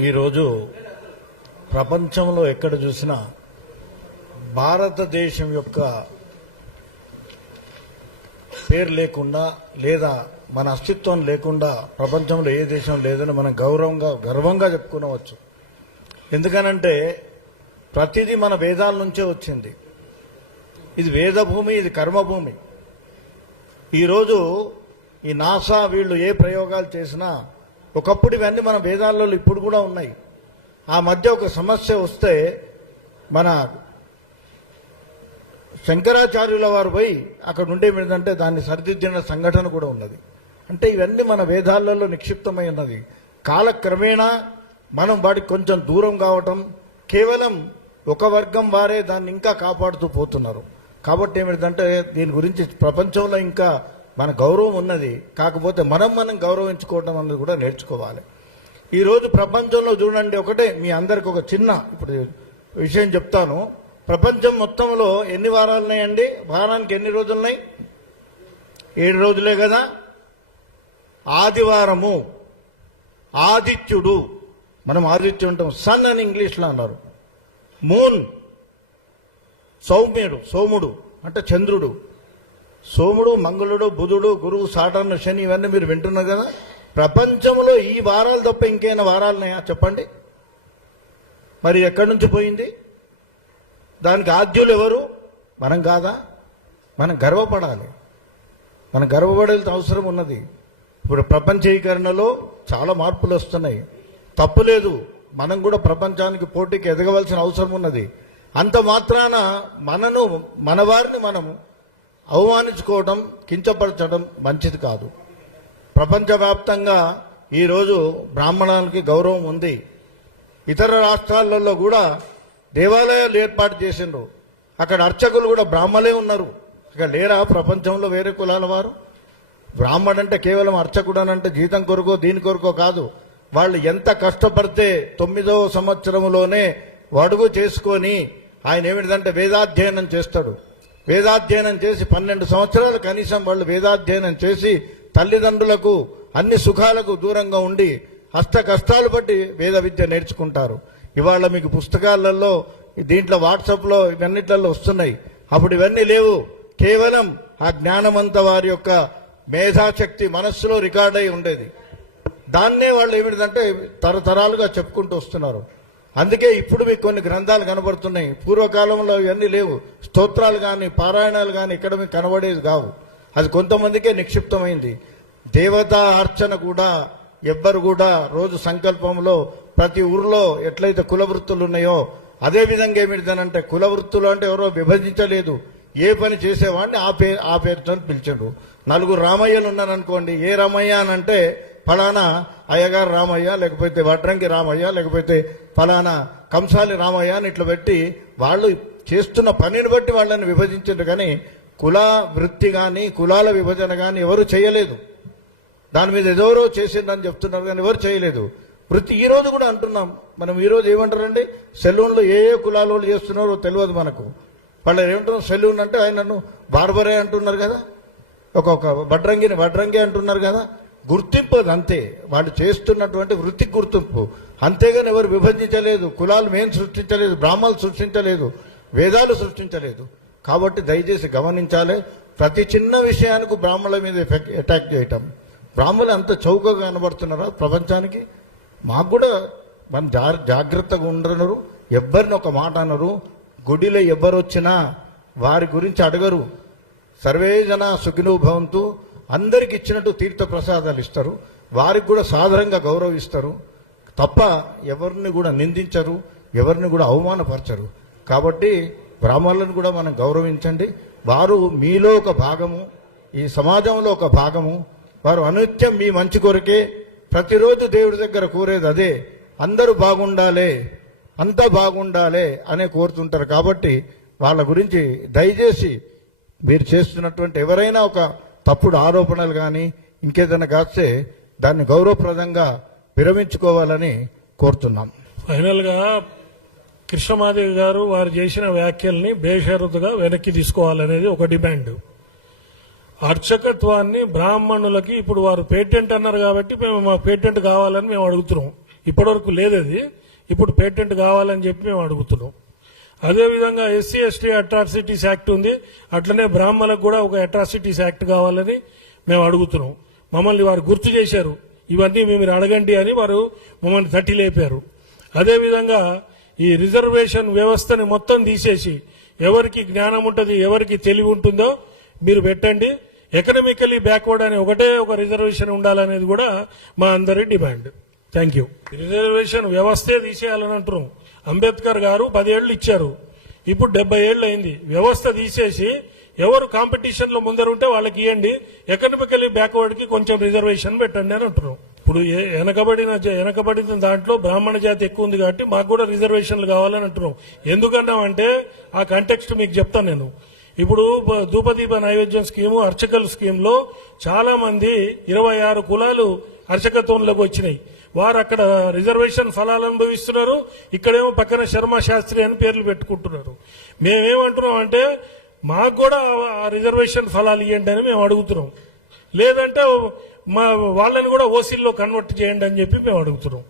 ఈరోజు ప్రపంచంలో ఎక్కడ చూసినా భారతదేశం యొక్క పేరు లేకుండా లేదా మన అస్తిత్వం లేకుండా ప్రపంచంలో ఏ దేశం లేదని మనం గర్వంగా చెప్పుకోవచ్చు. ఎందుకనంటే ప్రతిదీ మన వేదాల నుంచే వచ్చింది. ఇది వేదభూమి, ఇది కర్మభూమి. ఈరోజు ఈ నాసా వీళ్ళు ఏ ప్రయోగాలు చేసినా ఒకప్పుడు ఇవన్నీ మన వేదాలలో ఇప్పుడు కూడా ఉన్నాయి. ఆ మధ్య ఒక సమస్య వస్తే మన శంకరాచార్యుల వారు పోయి అక్కడ ఉండేమిటంటే దాన్ని సరిదిద్దిన సంఘటన కూడా ఉన్నది. అంటే ఇవన్నీ మన వేదాలలో నిక్షిప్తమై ఉన్నది. కాలక్రమేణా మనం వాటికి కొంచెం దూరం కావటం, కేవలం ఒక వర్గం వారే దాన్ని ఇంకా కాపాడుతూ పోతున్నారు. కాబట్టి ఏమిటంటే దీని గురించి ప్రపంచంలో ఇంకా మన గౌరవం ఉన్నది. కాకపోతే మనం గౌరవించుకోవడం అనేది కూడా నేర్చుకోవాలి. ఈరోజు ప్రపంచంలో చూడండి, ఒకటే మీ అందరికి ఒక చిన్న ఇప్పుడు విషయం చెప్తాను. ప్రపంచం మొత్తంలో ఎన్ని వారాలు ఉన్నాయండి? వారానికి ఎన్ని రోజులున్నాయి? 7 రోజులే కదా. ఆదివారము ఆదిత్యుడు, మనం ఆదిత్యుడు ఉంటాం, సన్ అని ఇంగ్లీష్లో అన్నారు. మూన్ సోముడు అంటే చంద్రుడు. సోముడు, మంగళుడు, బుధుడు, గురువు, సాటర్న్, శని ఇవన్నీ మీరు వింటున్నారు కదా. ప్రపంచంలో ఈ వారాలు తప్ప ఇంకేమైనా వారాలున్నాయా చెప్పండి? మరి ఎక్కడి నుంచి పోయింది? దానికి ఆద్యులు ఎవరు? మనం కాదా? మనం గర్వపడాలి. మనం గర్వపడాల్సిన అవసరం ఉన్నది. ఇప్పుడు ప్రపంచీకరణలో చాలా మార్పులు వస్తున్నాయి, తప్పులేదు. మనం కూడా ప్రపంచానికి పోటీకి ఎదగవలసిన అవసరం ఉన్నది. అంత మాత్రాన మన వారిని మనం అవమానించుకోవడం, కించపరచడం మంచిది కాదు. ప్రపంచవ్యాప్తంగా ఈరోజు బ్రాహ్మణానికి గౌరవం ఉంది. ఇతర రాష్ట్రాలలో కూడా దేవాలయాలు ఏర్పాటు చేసిండ్రు. అక్కడ అర్చకులు కూడా బ్రాహ్మలే ఉన్నారు. ఇక లేరా ప్రపంచంలో వేరే కులాల వారు? బ్రాహ్మడు అంటే కేవలం అర్చకుడు అంటే జీతం కొరకో దీని కొరకో కాదు. వాళ్ళు ఎంత కష్టపడితే 9వ సంవత్సరంలోనే అడుగు చేసుకొని ఆయన ఏమిటంటే వేదాధ్యయనం చేస్తాడు. వేదాధ్యయనం చేసి 12 సంవత్సరాలు కనీసం వాళ్ళు వేదాధ్యయనం చేసి తల్లిదండ్రులకు అన్ని సుఖాలకు దూరంగా ఉండి అష్ట కష్టాలు బట్టి వేద విద్య నేర్చుకుంటారు. ఇవాళ మీకు పుస్తకాలలో దీంట్లో వాట్సాప్లో ఇవన్నిట్లలో వస్తున్నాయి. అప్పుడు ఇవన్నీ లేవు. కేవలం ఆ జ్ఞానమంత వారి యొక్క మేధాశక్తి మనస్సులో రికార్డ్ అయి ఉండేది. దాన్నే వాళ్ళు ఏమిటంటే తరతరాలుగా చెప్పుకుంటూ వస్తున్నారు. అందుకే ఇప్పుడు మీకు కొన్ని గ్రంథాలు కనబడుతున్నాయి. పూర్వకాలంలో ఇవన్నీ లేవు. స్తోత్రాలు కానీ పారాయణాలు కానీ ఇక్కడ మీకు కనబడేది కావు. అది కొంతమందికే నిక్షిప్తమైంది. దేవతా అర్చన కూడా ఎవ్వరు కూడా రోజు సంకల్పంలో ప్రతి ఊరిలో ఎట్లయితే కుల వృత్తులు ఉన్నాయో అదేవిధంగా ఏమిటిదనంటే కుల వృత్తులు అంటే ఎవరో విభజించలేదు. ఏ పని చేసేవాడిని ఆ పేరుతో పిలిచాడు. 4 రామయ్యలు ఉన్నారనుకోండి, ఏ రామయ్య అని అంటే ఫలానా అయ్యగారు రామయ్య, లేకపోతే వడ్రంగి రామయ్య, లేకపోతే ఫలానా కంసాలి రామయ్య అని ఇట్లా పెట్టి వాళ్ళు చేస్తున్న పనిని బట్టి వాళ్ళని విభజించారు. కానీ కుల వృత్తి కానీ కులాల విభజన కానీ ఎవరు చేయలేదు. దాని మీద ఎవరో చేసిందని చెప్తున్నారు కానీ ఎవరు చేయలేదు. వృత్తి ఈ రోజు కూడా అంటున్నాం మనం. ఈరోజు ఏమంటారండి, సెలూన్లో ఏ కులాల వాళ్ళు చేస్తున్నారో తెలియదు మనకు. వాళ్ళు ఏమంటున్నారు, సెలూన్ అంటే ఆయనను బార్బరే అంటున్నారు కదా, ఒక వడ్రంగి అంటున్నారు కదా. గుర్తింపు అది అంతే. వాళ్ళు చేస్తున్నటువంటి వృత్తికి గుర్తింపు, అంతేగాని ఎవరు విభజించలేదు. కులాలు మేము సృష్టించలేదు, బ్రాహ్మణులు సృష్టించలేదు, వేదాలు సృష్టించలేదు. కాబట్టి దయచేసి గమనించాలి. ప్రతి చిన్న విషయానికి బ్రాహ్మణుల మీద అటాక్ చేయటం. బ్రాహ్మణులు అంత చౌకగా కనబడుతున్నారా ప్రపంచానికి? మాకు కూడా మనం జాగ్రత్తగా ఉండరు. ఎవ్వరిని ఒక మాట అనరు. గుడిలో ఎవ్వరు వచ్చినా వారి గురించి అడగరు. సర్వే జన సుఖినో భవంతు, అందరికి ఇచ్చినట్టు తీర్థ ప్రసాదాలు ఇస్తారు. వారికి కూడా సాధారణంగా గౌరవిస్తారు తప్ప ఎవరిని కూడా నిందించరు, ఎవరిని కూడా అవమానపరచరు. కాబట్టి బ్రాహ్మణులను కూడా మనం గౌరవించండి. వారు మీలో ఒక భాగము, ఈ సమాజంలో ఒక భాగము. వారు అనునిత్యం మీ మంచి కొరకే ప్రతిరోజు దేవుడి దగ్గర కోరేది అదే. అందరూ బాగుండాలి, అంతా బాగుండాలి అనే కోరుతుంటారు. కాబట్టి వాళ్ళ గురించి దయచేసి మీరు చేస్తున్నటువంటి ఎవరైనా ఒక తప్పుడు ఆరోపణలు కానీ ఇంకేదైనా కాస్తే దాన్ని గౌరవప్రదంగా విరమించుకోవాలని కోరుతున్నాం. ఫైనల్గా కృష్ణమాదేవి గారు వారు చేసిన వ్యాఖ్యల్ని బేషరతుగా వెనక్కి తీసుకోవాలనేది ఒక డిమాండ్. అర్చకత్వాన్ని బ్రాహ్మణులకి ఇప్పుడు వారు పేటెంట్ అన్నారు కాబట్టి మేము మా పేటెంట్ కావాలని మేము అడుగుతున్నాం. ఇప్పటివరకు లేదు అది. ఇప్పుడు పేటెంట్ కావాలని చెప్పి మేము అడుగుతున్నాం. అదేవిధంగా ఎస్సీ ఎస్టీ అట్రాసిటీస్ యాక్ట్ ఉంది, అట్లనే బ్రాహ్మణులకు కూడా ఒక అట్రాసిటీస్ యాక్ట్ కావాలని మేము అడుగుతున్నాం. మమ్మల్ని వారు గుర్తు చేశారు, ఇవన్నీ మీరు అడగండి అని వారు మమ్మల్ని తట్టి లేపారు. అదేవిధంగా ఈ రిజర్వేషన్ వ్యవస్థని మొత్తం తీసేసి ఎవరికి జ్ఞానం ఉంటుంది, ఎవరికి తెలివి ఉంటుందో మీరు పెట్టండి. ఎకనామికలీ బ్యాక్వర్డ్ అనే ఒకటే ఒక రిజర్వేషన్ ఉండాలనేది కూడా మా అందరి డిమాండ్. Thank you. రిజర్వేషన్ వ్యవస్థే తీసేయాలని అంటున్నాం. అంబేద్కర్ గారు 10 ఏళ్లు ఇచ్చారు, ఇప్పుడు 70 ఏళ్లు అయింది. వ్యవస్థ తీసేసి ఎవరు కాంపిటీషన్ లో ముందరుంటే వాళ్ళకి ఇవ్వండి, ఎకనామికలీ బ్యాక్వర్డ్ కి కొంచెం రిజర్వేషన్ పెట్టండి అని అంటున్నాం. ఇప్పుడు వెనకబడిన దాంట్లో బ్రాహ్మణ జాతి ఎక్కువ ఉంది కాబట్టి మాకు కూడా రిజర్వేషన్లు కావాలని అంటున్నాం. ఎందుకన్నామంటే ఆ కంటెక్స్ట్ మీకు చెప్తాను నేను. ఇప్పుడు ధూపదీప నైవేద్యం స్కీము, అర్చకల స్కీమ్ లో చాలా మంది 26 కులాలు అర్చకత్వంలోకి వచ్చినాయి. వారు అక్కడ రిజర్వేషన్ ఫలాలు అనుభవిస్తున్నారు, ఇక్కడేమో పక్కన శర్మ శాస్త్రి అని పేర్లు పెట్టుకుంటున్నారు. మేమేమంటున్నాం అంటే మాకు కూడా ఆ రిజర్వేషన్ ఫలాలు ఇవ్వండి అని మేము అడుగుతున్నాం. లేదంటే వాళ్ళని కూడా ఓసీల్లో కన్వర్ట్ చేయండి అని చెప్పి మేము అడుగుతున్నాం.